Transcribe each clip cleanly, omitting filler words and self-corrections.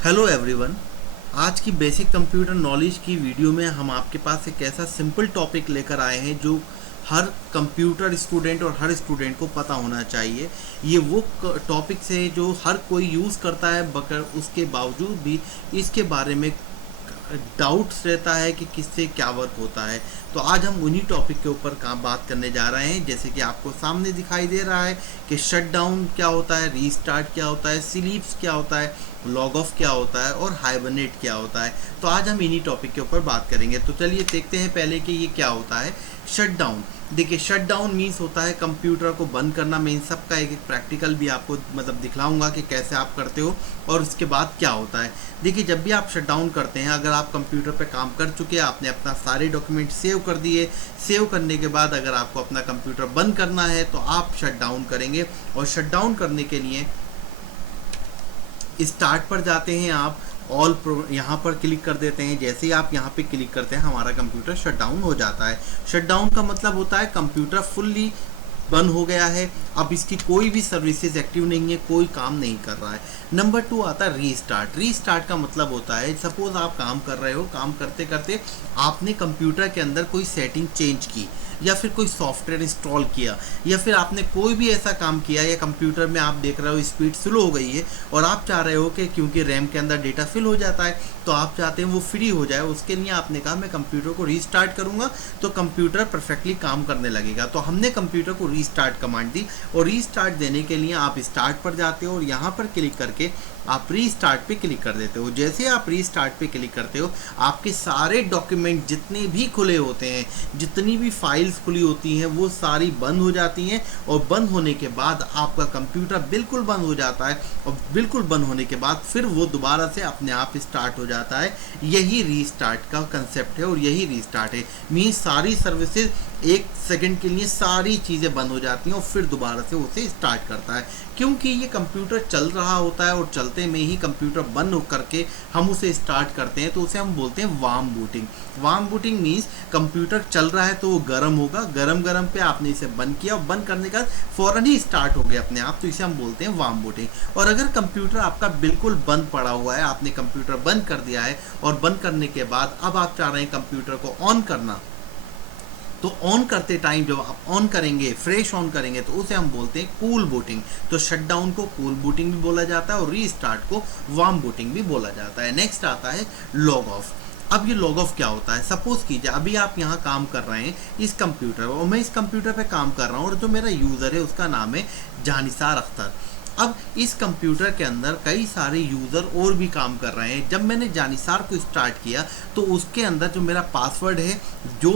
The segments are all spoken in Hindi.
Hello everyone. आज की बेसिक कंप्यूटर नॉलेज की वीडियो में हम आपके पास एक ऐसा सिंपल टॉपिक लेकर आए हैं जो हर कंप्यूटर स्टूडेंट और हर स्टूडेंट को पता होना चाहिए। ये वो टॉपिक्स है जो हर कोई यूज़ करता है, मगर उसके बावजूद भी इसके बारे में डाउट्स रहता है कि किससे क्या वर्क होता है। तो आज हम उन्हीं टॉपिक के ऊपर काम बात करने जा रहे हैं। जैसे कि आपको सामने दिखाई दे रहा है कि शट डाउन क्या होता है, रीस्टार्ट क्या होता है, स्लीप्स क्या होता है, लॉग ऑफ क्या होता है और हाइबरनेट क्या होता है। तो आज हम इन्हीं टॉपिक के ऊपर बात करेंगे। तो चलिए देखते हैं पहले कि ये क्या होता है शट डाउन। देखिए, शट डाउन मीन्स होता है कंप्यूटर को बंद करना। मैं इन सब का एक प्रैक्टिकल भी आपको दिखलाऊंगा कि कैसे आप करते हो और उसके बाद क्या होता है। देखिए, जब भी आप शट डाउन करते हैं, अगर आप कंप्यूटर पे काम कर चुके हैं, आपने अपना सारे डॉक्यूमेंट सेव कर दिए, सेव करने के बाद अगर आपको अपना कंप्यूटर बंद करना है तो आप शट डाउन करेंगे। और शट डाउन करने के लिए स्टार्ट पर जाते हैं, आप ऑल यहाँ पर क्लिक कर देते हैं। जैसे ही आप यहाँ पे क्लिक करते हैं, हमारा कंप्यूटर शट डाउन हो जाता है। शट डाउन का मतलब होता है कंप्यूटर फुल्ली बंद हो गया है, अब इसकी कोई भी सर्विसेज एक्टिव नहीं है, कोई काम नहीं कर रहा है। नंबर 2 आता है रीस्टार्ट। रीस्टार्ट का मतलब होता है सपोज आप काम कर रहे हो, काम करते करते आपने कंप्यूटर के अंदर कोई सेटिंग चेंज की या फिर कोई सॉफ्टवेयर इंस्टॉल किया या फिर आपने कोई भी ऐसा काम किया या कंप्यूटर में आप देख रहे हो स्पीड स्लो हो गई है और आप चाह रहे हो कि क्योंकि रैम के अंदर डेटा फिल हो जाता है तो आप चाहते हैं वो फ्री हो जाए। उसके लिए आपने कहा मैं कंप्यूटर को रीस्टार्ट करूंगा तो कंप्यूटर परफेक्टली काम करने लगेगा। तो हमने कंप्यूटर को रीस्टार्ट कमांड दी और रीस्टार्ट देने के लिए आप स्टार्ट पर जाते हो और यहाँ पर क्लिक करके आप रीस्टार्ट पे क्लिक कर देते हो। जैसे आप रीस्टार्ट पे क्लिक करते हो, आपके सारे डॉक्यूमेंट जितने भी खुले होते हैं, जितनी भी फाइल्स खुली होती हैं, वो सारी बंद हो जाती हैं। और बंद होने के बाद आपका कंप्यूटर बिल्कुल बंद हो जाता है और बिल्कुल बंद होने के बाद फिर वो दोबारा से अपने आप स्टार्ट हो जाता है। यही रीस्टार्ट का कंसेप्ट है और यही रीस्टार्ट है। मीन्स सारी सर्विसेज एक सेकंड के लिए सारी चीज़ें बंद हो जाती हैं और फिर दोबारा से उसे स्टार्ट करता है। क्योंकि ये कंप्यूटर चल रहा होता है और चलते में ही कंप्यूटर बंद हो करके हम उसे स्टार्ट करते हैं, तो उसे हम बोलते हैं warm booting. Warm booting means computer चल रहा है तो वो गर्म होगा, गर्म गर्म पे आपने इसे बंद किया और बंद करने के बाद फ़ौरन ही स्टार्ट हो गया अपने आप, तो इसे हम बोलते हैं वार्म बूटिंग। और अगर कंप्यूटर आपका बिल्कुल बंद पड़ा हुआ है, आपने कंप्यूटर बंद कर दिया है और बंद करने के बाद अब आप चाह रहे हैं कंप्यूटर को ऑन करना, तो ऑन करते टाइम जब आप ऑन करेंगे, फ्रेश ऑन करेंगे, तो उसे हम बोलते हैं कूल बूटिंग। तो शटडाउन को कूल बूटिंग भी बोला जाता है और रीस्टार्ट को वार्म बूटिंग भी बोला जाता है। नेक्स्ट आता है लॉग ऑफ। अब ये लॉग ऑफ क्या होता है? सपोज कीजिए अभी आप यहाँ काम कर रहे हैं इस कंप्यूटर और मैं इस कंप्यूटर पे काम कर रहा हूँ और जो मेरा यूज़र है उसका नाम है जानिसार अख्तर। अब इस कंप्यूटर के अंदर कई सारे यूज़र और भी काम कर रहे हैं। जब मैंने जानिसार को स्टार्ट किया तो उसके अंदर जो मेरा पासवर्ड है, जो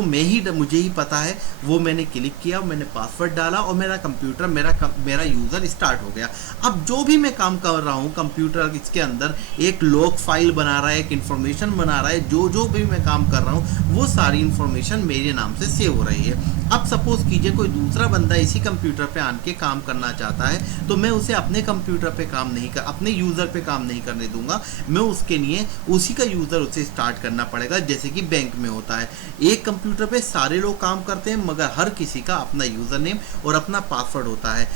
मुझे ही पता है, वो मैंने क्लिक किया, मैंने पासवर्ड डाला और मेरा कंप्यूटर मेरा यूज़र स्टार्ट हो गया। अब जो भी मैं काम कर रहा हूँ, कंप्यूटर इसके अंदर एक लॉग फाइल बना रहा है, एक इन्फॉर्मेशन बना रहा है, जो भी मैं काम कर रहा हूँ वो सारी इन्फॉर्मेशन मेरे नाम से सेव हो रही है। अब सपोज कीजिए कोई दूसरा बंदा इसी कंप्यूटर पे आके काम करना चाहता है, तो मैं उसे अपने कंप्यूटर पे काम नहीं कर अपने यूज़र पे काम नहीं करने दूंगा। मैं उसके लिए उसी का यूज़र उसे स्टार्ट करना पड़ेगा। जैसे कि बैंक में होता है, एक कंप्यूटर पे सारे लोग काम करते हैं मगर हर किसी का अपना यूज़र नेम और अपना पासवर्ड होता है,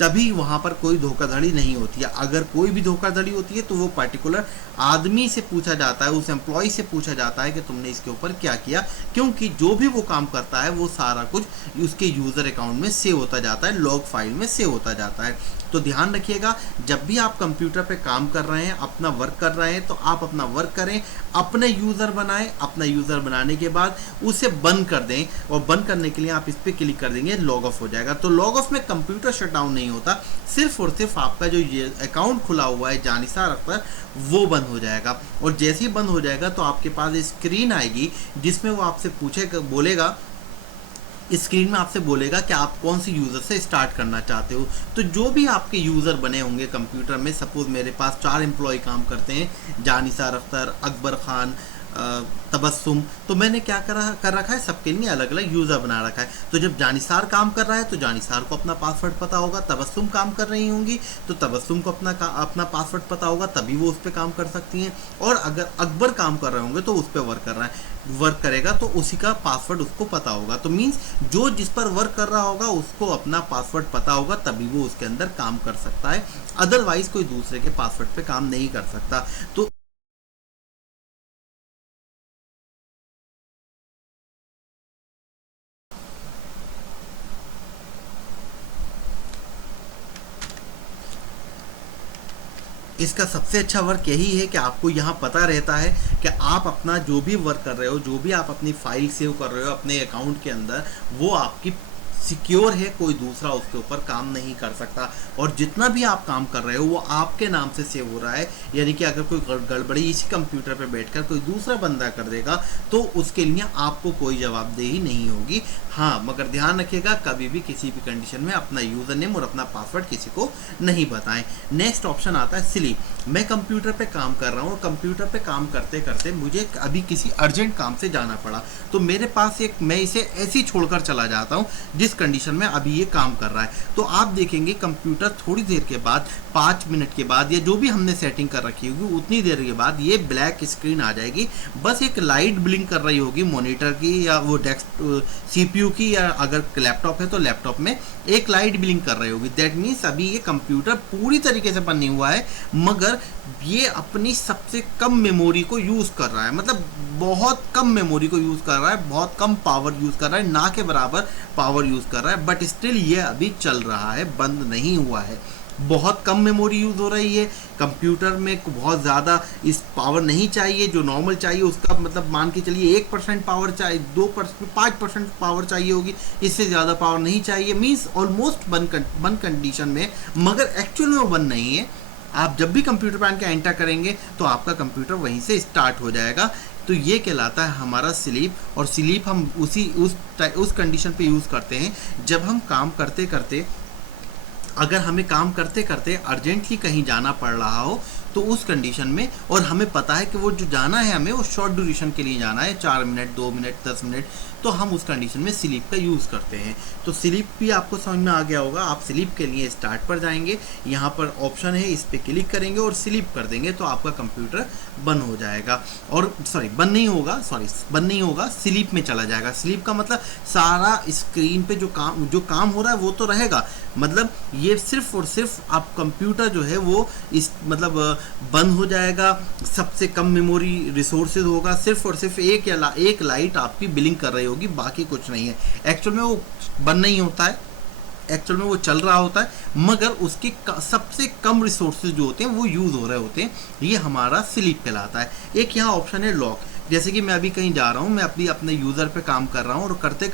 तभी वहाँ पर कोई धोखाधड़ी नहीं होती है। अगर कोई भी धोखाधड़ी होती है तो वो पर्टिकुलर आदमी से पूछा जाता है, उस एम्प्लॉय से पूछा जाता है कि तुमने इसके ऊपर क्या किया, क्योंकि जो भी वो काम करता है वो सारा कुछ उसके यूज़र अकाउंट में सेव होता जाता है, लॉग फाइल में सेव होता जाता है। तो ध्यान रखिएगा, जब भी आप कंप्यूटर पे काम कर रहे हैं, अपना वर्क कर रहे हैं, तो आप अपना वर्क करें, अपने यूज़र बनाएं। अपना यूज़र बनाने के बाद उसे बंद कर दें और बंद करने के लिए आप इस पर क्लिक कर देंगे, लॉग ऑफ हो जाएगा। तो लॉग ऑफ में कंप्यूटर शट डाउन नहीं होता, सिर्फ और सिर्फ आपका जो ये अकाउंट खुला हुआ है जानिसार अख्तर, वो बंद हो जाएगा। और जैसे ही बंद हो जाएगा तो आपके पास स्क्रीन आएगी जिसमें वो आपसे बोलेगा, स्क्रीन में आपसे बोलेगा कि आप कौन सी यूज़र से स्टार्ट करना चाहते हो। तो जो भी आपके यूज़र बने होंगे कंप्यूटर में, सपोज मेरे पास 4 एम्प्लॉय काम करते हैं, जानिसार अख्तर, अकबर ख़ान, तबस्सुम। तो मैंने क्या कर रखा है, सबके लिए अलग अलग यूज़र बना रखा है। तो जब जानिसार काम कर रहा है तो जानिसार को अपना पासवर्ड पता होगा, तबस्सुम काम कर रही होंगी तो तबस्सुम को अपना पासवर्ड पता होगा, तभी वो उस पर काम कर सकती हैं। और अगर अकबर काम कर रहे होंगे तो उस पर वर्क करेगा तो उसी का पासवर्ड उसको पता होगा। तो मीन्स जो जिस पर वर्क कर रहा होगा उसको अपना पासवर्ड पता होगा, तभी वो उसके अंदर काम कर सकता है, अदरवाइज कोई दूसरे के पासवर्ड पे काम नहीं कर सकता। तो इसका सबसे अच्छा वर्क यही है कि आपको यहाँ पता रहता है कि आप अपना जो भी वर्क कर रहे हो, जो भी आप अपनी फाइल सेव कर रहे हो अपने अकाउंट के अंदर, वो आपकी सिक्योर है, कोई दूसरा उसके ऊपर काम नहीं कर सकता। और जितना भी आप काम कर रहे हो वो आपके नाम से सेव हो रहा है, यानी कि अगर कोई गड़बड़ी इसी कंप्यूटर पे बैठकर कोई दूसरा बंदा कर देगा तो उसके लिए आपको कोई जवाबदेही नहीं होगी। हाँ, मगर ध्यान रखिएगा कभी भी किसी भी कंडीशन में अपना यूज़र नेम और अपना पासवर्ड किसी को नहीं बताएं। नेक्स्ट ऑप्शन आता है स्लीप। मैं कंप्यूटर पे काम कर रहा हूँ और कंप्यूटर पे काम करते करते मुझे अभी किसी अर्जेंट काम से जाना पड़ा, तो मेरे पास मैं इसे ऐसे ही छोड़कर चला जाता हूँ जिस कंडीशन में अभी ये काम कर रहा है। तो आप देखेंगे कंप्यूटर थोड़ी देर के बाद, 5 मिनट के बाद या जो भी हमने सेटिंग कर रखी होगी उतनी देर के बाद ये ब्लैक स्क्रीन आ जाएगी, बस एक लाइट ब्लिंक कर रही होगी मॉनिटर की या वो डेस्क सीपीयू की, या अगर लैपटॉप है तो लैपटॉप में एक लाइट ब्लिंक कर रही होगी। दैट मीन्स अभी ये कंप्यूटर पूरी तरीके से बंद नहीं हुआ है, मगर ये अपनी सबसे कम मेमोरी को यूज़ कर रहा है, मतलब बहुत कम मेमोरी को यूज़ कर रहा है, बहुत कम पावर यूज़ कर रहा है, ना के बराबर पावर यूज़ कर रहा है, बट स्टिल ये अभी चल रहा है, बंद नहीं हुआ है। बहुत कम मेमोरी यूज़ हो रही है, कंप्यूटर में बहुत ज़्यादा इस पावर नहीं चाहिए जो नॉर्मल चाहिए उसका, मतलब मान के चलिए 1% पावर चाहिए, 2%, 5% पावर चाहिए होगी, इससे ज़्यादा पावर नहीं चाहिए। मीन्स ऑलमोस्ट बंद कंडीशन में, मगर एक्चुअल में वो बंद नहीं है। आप जब भी कंप्यूटर पे आके एंटर करेंगे तो आपका कंप्यूटर वहीं से स्टार्ट हो जाएगा। तो ये कहलाता है हमारा स्लीप। और स्लीप हम उस कंडीशन पे यूज़ करते हैं जब हम काम करते करते, अगर हमें काम करते करते अर्जेंटली कहीं जाना पड़ रहा हो तो उस कंडीशन में, और हमें पता है कि वो जो जाना है हमें वो शॉर्ट ड्यूरेशन के लिए जाना है, 4 मिनट, 2 मिनट, 10 मिनट, तो हम उस कंडीशन में स्लीप का यूज़ करते हैं। तो स्लीप भी आपको समझ में आ गया होगा। आप स्लीप के लिए स्टार्ट पर जाएंगे, यहाँ पर ऑप्शन है, इस पर क्लिक करेंगे और स्लीप कर देंगे तो आपका कंप्यूटर बंद हो जाएगा। और बंद नहीं होगा, स्लीप में चला जाएगा। स्लीप का मतलब सारा स्क्रीन पे जो काम हो रहा है वो तो रहेगा, मतलब ये सिर्फ और सिर्फ आप कंप्यूटर जो है वो बंद हो जाएगा, सबसे कम मेमोरी रिसोर्सेज होगा, सिर्फ और सिर्फ एक लाइट आपकी ब्लिंक कर रही होगी, बाकी कुछ नहीं है। एक्चुअल में वो बंद नहीं होता है, एक्चुअल में वो चल रहा होता है, मगर उसके सबसे कम रिसोर्सेज जो होते हैं वो यूज़ हो रहे होते हैं। ये हमारा स्लीप कहलाता है। एक यहाँ ऑप्शन है लॉक। जैसे कि मैं अभी कहीं जा रहा हूँ, मैं अपने यूज़र पे काम कर रहा हूँ और करते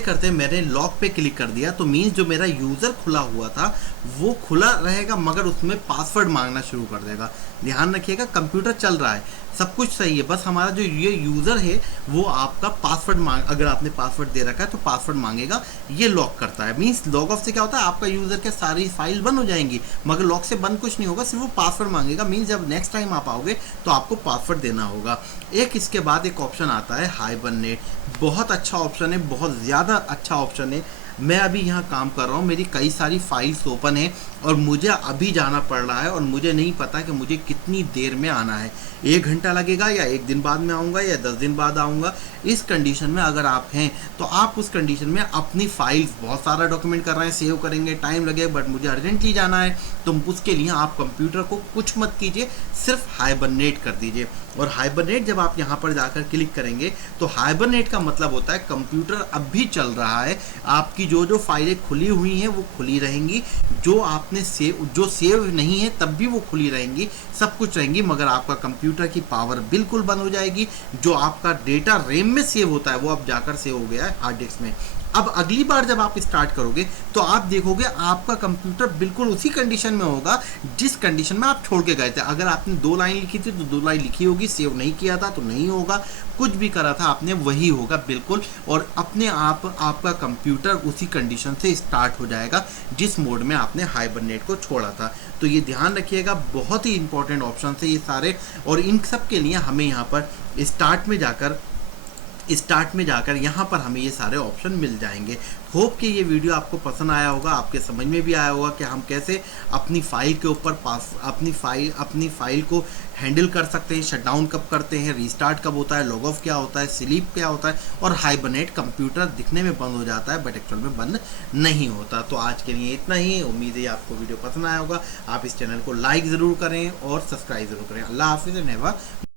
करते मैंने लॉक पे क्लिक कर दिया, तो मीन्स जो मेरा यूज़र खुला हुआ था वो खुला रहेगा, मगर उसमें पासवर्ड मांगना शुरू कर देगा। ध्यान रखिएगा, कंप्यूटर चल रहा है, सब कुछ सही है, बस हमारा जो ये यूज़र है वो आपका पासवर्ड अगर आपने पासवर्ड दे रखा है तो पासवर्ड मांगेगा, ये लॉक करता है। मीन्स लॉग ऑफ से क्या होता है, आपका यूज़र के सारी फाइल बंद हो जाएंगी, मगर लॉक से बंद कुछ नहीं होगा, सिर्फ वो पासवर्ड मांगेगा। मीन्स जब नेक्स्ट टाइम आप आओगे तो आपको पासवर्ड देना होगा। एक इसके बाद एक ऑप्शन आता है हाइबरनेट। बहुत अच्छा ऑप्शन है, बहुत ज़्यादा अच्छा ऑप्शन है। मैं अभी यहाँ काम कर रहा हूँ, मेरी कई सारी फाइल्स ओपन है और मुझे अभी जाना पड़ रहा है और मुझे नहीं पता कि मुझे कितनी देर में आना है, 1 घंटा लगेगा या 1 दिन बाद में आऊँगा या 10 दिन बाद आऊँगा। इस कंडीशन में अगर आप हैं तो आप उस कंडीशन में अपनी फाइल्स, बहुत सारा डॉक्यूमेंट कर रहे हैं, सेव करेंगे, टाइम लगेगा, बट मुझे अर्जेंटली जाना है, तो उसके लिए आप कंप्यूटर को कुछ मत कीजिए, सिर्फ हाइबरनेट कर दीजिए। और हाइबरनेट जब आप यहाँ पर जाकर क्लिक करेंगे तो हाइबरनेट का मतलब होता है कंप्यूटर अब भी चल रहा है, आपकी जो फाइलें खुली हुई हैं वो खुली रहेंगी, जो आपने सेव नहीं है तब भी वो खुली रहेंगी, सब कुछ रहेंगी, मगर आपका कंप्यूटर की पावर बिल्कुल बंद हो जाएगी। जो आपका डेटा रैम में सेव होता है वो अब जाकर सेव हो गया है हार्ड डिस्क में, अब अगली बार जब आप स्टार्ट करोगे तो आप देखोगे आपका कंप्यूटर बिल्कुल उसी कंडीशन में होगा जिस कंडीशन में आप छोड़ के गए थे। अगर आपने 2 लाइन लिखी थी तो 2 लाइन लिखी होगी, सेव नहीं किया था तो नहीं होगा, कुछ भी करा था आपने वही होगा बिल्कुल, और अपने आप आपका कंप्यूटर उसी कंडीशन से स्टार्ट हो जाएगा जिस मोड में आपने हाइबरनेट को छोड़ा था। तो ये ध्यान रखिएगा, बहुत ही इंपॉर्टेंट ऑप्शन है ये सारे, और इन सब के लिए हमें यहाँ पर स्टार्ट में जाकर यहाँ पर हमें ये सारे ऑप्शन मिल जाएंगे। होप कि ये वीडियो आपको पसंद आया होगा, आपके समझ में भी आया होगा कि हम कैसे अपनी फाइल के ऊपर अपनी फाइल को हैंडल कर सकते हैं, शटडाउन कब करते हैं, रीस्टार्ट कब होता है, लॉग ऑफ क्या होता है, स्लीप क्या होता है, और हाइबरनेट कंप्यूटर दिखने में बंद हो जाता है बट एक्चुअल में बंद नहीं होता। तो आज के लिए इतना ही, उम्मीद है आपको वीडियो पसंद आया होगा। आप इस चैनल को लाइक ज़रूर करें और सब्सक्राइब ज़रूर करें। अल्लाह हाफिज़।